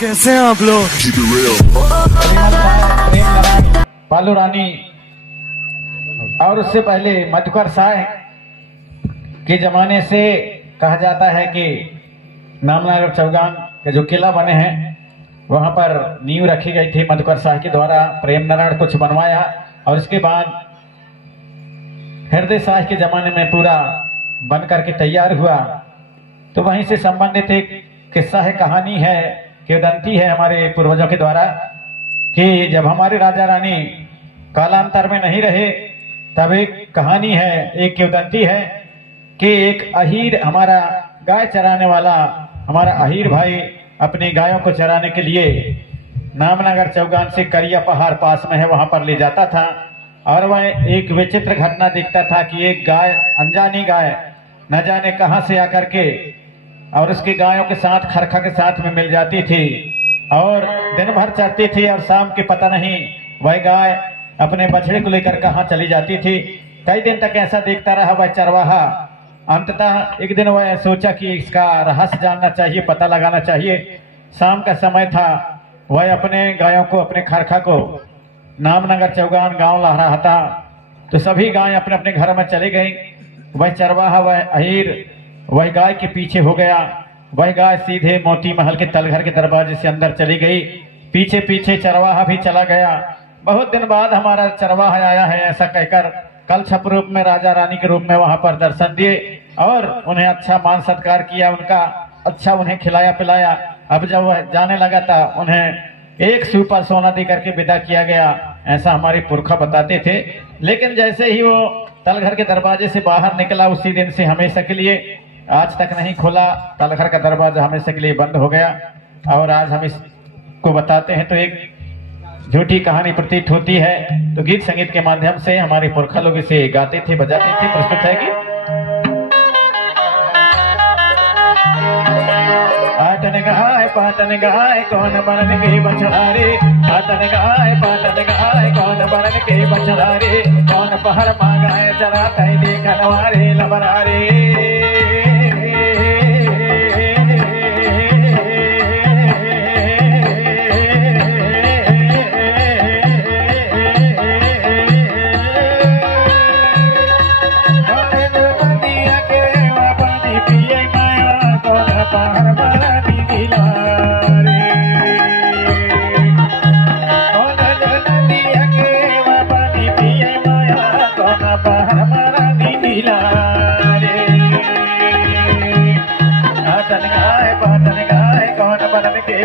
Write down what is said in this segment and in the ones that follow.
कैसे हैं आप लोग? बालू रानी और उससे पहले मधुकर शाह के जमाने से कहा जाता है कि नामनगर चौगान के जो किला बने हैं वहां पर नींव रखी गई थी मधुकर शाह के द्वारा। प्रेम नारायण कुछ बनवाया और इसके बाद हृदय शाह के जमाने में पूरा बन करके तैयार हुआ। तो वहीं से संबंधित एक किस्सा है, कहानी है, किंवदंती है हमारे पूर्वजों के द्वारा कि जब हमारे राजा रानी कालांतर में नहीं रहे तब एक कहानी है, एक किंवदंती है कि एक अहीर, हमारा गाय चराने वाला हमारा अहीर भाई अपनी गायों को चराने के लिए नामनगर चौगान से करिया पहाड़ पास में है वहां पर ले जाता था और वह एक विचित्र घटना दिखता था कि एक गाय, अनजानी गाय, न जाने कहां से आकर के और उसकी गायों के साथ खरखा के साथ में मिल जाती थी और दिन भर चरती थी और शाम के पता नहीं वह गाय अपने बछड़े को लेकर कहां चली जाती थी। कई दिन तक ऐसा देखता रहा वह चरवाहा। अंततः एक दिन वह सोचा कि इसका रहस्य जानना चाहिए, पता लगाना चाहिए। शाम का समय था, वह अपने गायों को, अपने खरखा को नामनगर चौगान गांव ला रहा था। तो सभी गाय अपने अपने घर में चली गई। वह चरवाहा, वह अहीर, वह गाय के पीछे हो गया। वह गाय सीधे मोती महल के तलघर के दरवाजे से अंदर चली गई। पीछे पीछे चरवाहा भी चला गया। बहुत दिन बाद हमारा चरवाहा आया है ऐसा कहकर कलछप रूप में, राजा रानी के रूप में वहां पर दर्शन दिए और उन्हें अच्छा मान सत्कार किया, उनका अच्छा उन्हें खिलाया पिलाया। अब जब वह जाने लगा था उन्हें एक सुपर सोना दे करके विदा किया गया, ऐसा हमारे पुरखा बताते थे। लेकिन जैसे ही वो तलघर के दरवाजे से बाहर निकला उसी दिन से हमेशा के लिए आज तक नहीं खुला। तलघर का दरवाजा हमेशा के लिए बंद हो गया और आज हम इसको बताते हैं तो एक झूठी कहानी प्रतीत होती है। तो गीत संगीत के माध्यम से हमारे पुरखा लोग इसे गाते थे, बजाते थे। प्रस्तुत है कि आटन गाय कौन बनन के बछड़ा रे, आटन गाय कौन बनन के बछड़ा रे, कौन पहर मांगाए चरा तय देखनवा रे लबरा रे।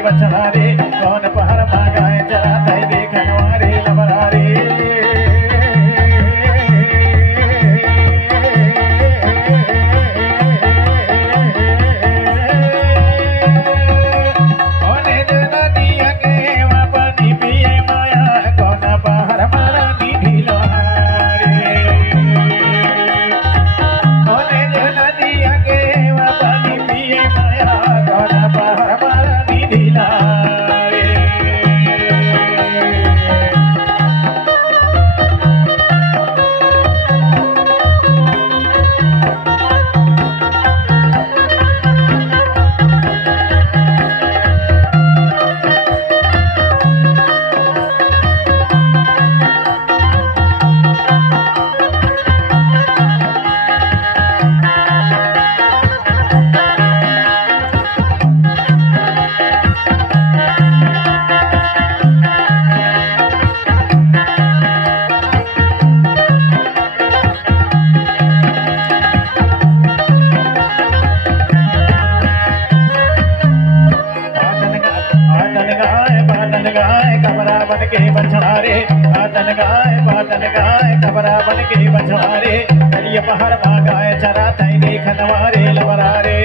बछड़ा रे कौन पहर मांगाए चरा तय देखनवा रे लबरा रे। कबरा बन के बछड़ा रे, करिया पहाड़ मांगाए चरा तय देखनवा रे लबरा रे।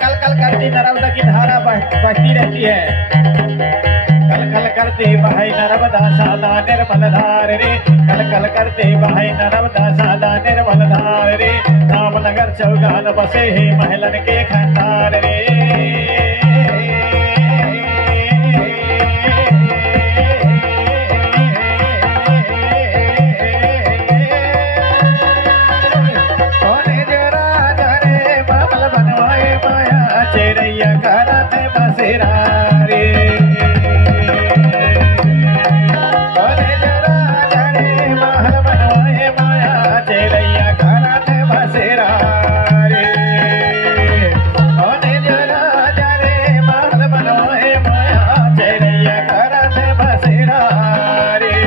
कल कल करती नर्मदा की धारा बहती रहती है। कल कल करते बहाई नर्मदा सादा निर्मल धार रे, कल कल करते बहाई नर्मदा सादा निर्मल धार रे। रामनगर चौगान बसे है महलन के खंडार रे। चेरैया करत बसेरा रे, अरे जरा जरे महल बनवाए माया चेरैया करत बसेरा रे। अरे जरा जरे महल बनवाए माया चेरैया करत बसेरा रे।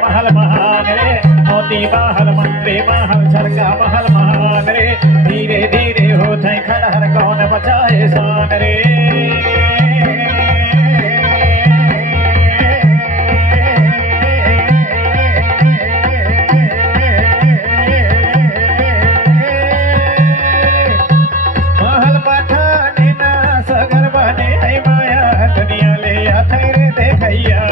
महल महान रे, मोती महल मंत्री महल झरका महल महान रे। धीरे धीरे होते खड़हर कौन बचाए शान रे। महल पठाने ना सगर बने है माया दुनिया ले आथे रे देखैया।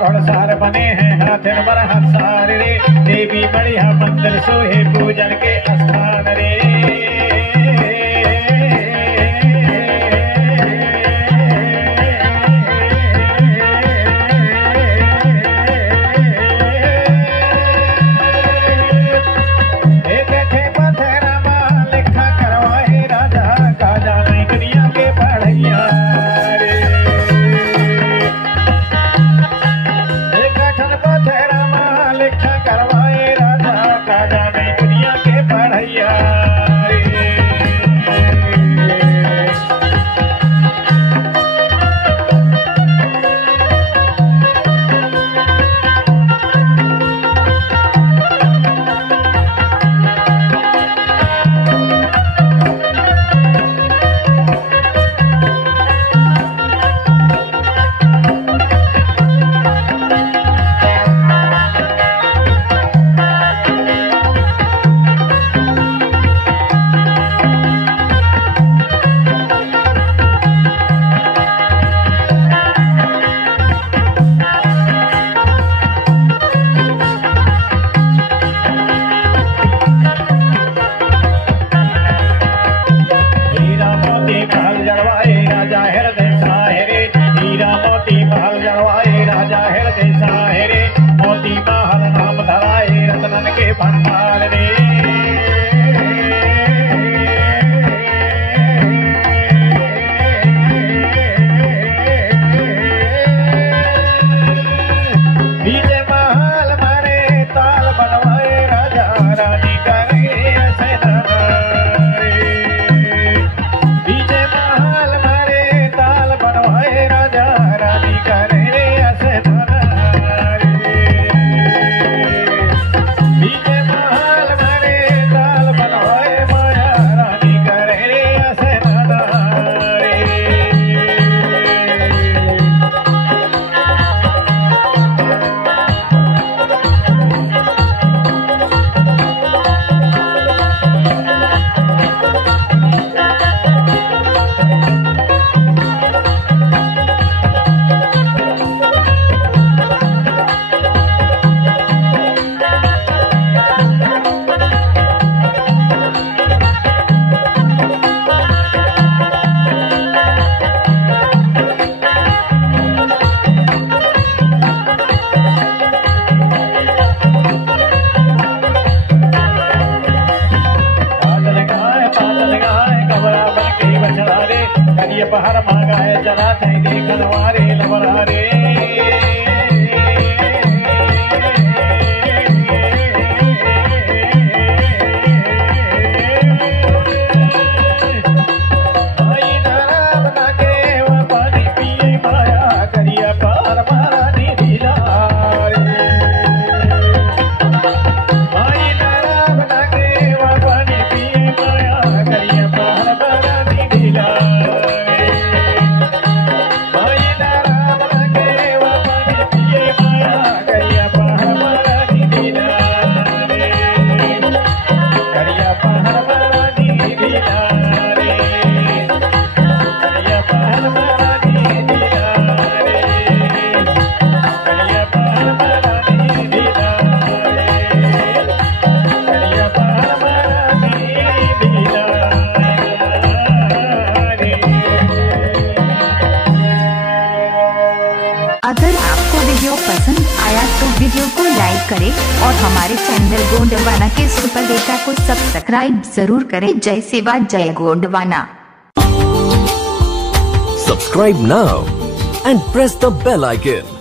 घोड़सार बने हैं हाथन बर हसार रे। देवी बढ़िया मंदिर सोहे पूजन के स्थान रे। देखे पथरा मां लिखा करवाए राजा का जाने दुनिया के पढ़ैया रे। लिखा करवाए राजा का जाने दुनिया के पढ़ैया। करिया पहाड़ मांगाए जरा थे देखन वारे लवरारे अगर आपको वीडियो पसंद आया तो वीडियो को लाइक करें और हमारे चैनल गोंडवाना के सुपर डेटा को सब्सक्राइब जरूर करें। जय सेवा जय Gondwana. Subscribe now and press the bell icon.